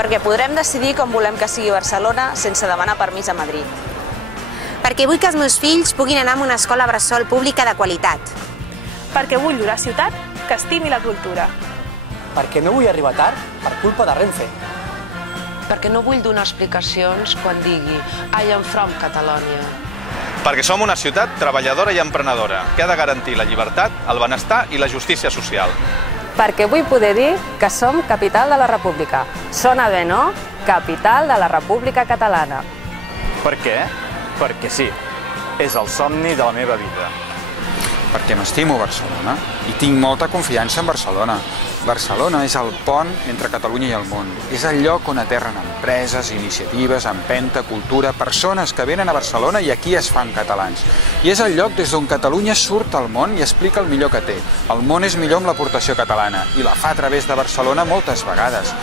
Perquè podrem decidir com volem que sigui Barcelona sense demanar permís a Madrid. Perquè vull que els meus fills puguin anar a una escola bressol pública de qualitat. Perquè vull una ciutat que estimi la cultura. Perquè no vull arribar tard per culpa de Renfe. Perquè no vull donar explicacions quan digui I am from Catalonia. Perquè som una ciutat treballadora i emprenedora, que ha de garantir la llibertat, el benestar i la justícia social. Perquè vull poder dir que som capital de la República. Sona bé, no? Capital de la República Catalana. Per què? Perquè sí, és el somni de la meva vida. Perquè m'estimo Barcelona i tinc molta confiança en Barcelona. Barcelona és el pont entre Catalunya i el món. És el lloc on aterren empreses, iniciatives, empenta, cultura, persones que venen a Barcelona i aquí es fan catalans. I és el lloc des d'on Catalunya surt al món i explica el millor que té. El món és millor amb l'aportació catalana i la fa a través de Barcelona moltes vegades.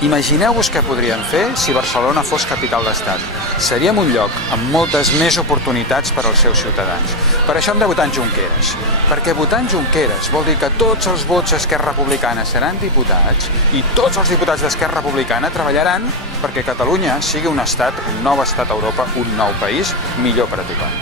Imagineu-vos què podríem fer si Barcelona fos capital d'estat. Seríem un lloc amb moltes més oportunitats per als seus ciutadans. Per això hem de votar en Junqueras. Perquè votar en Junqueras vol dir que tots els vots d'Esquerra Republicana seran diputats i tots els diputats d'Esquerra Republicana treballaran perquè Catalunya sigui un estat, un nou estat a Europa, un nou país millor per a tothom.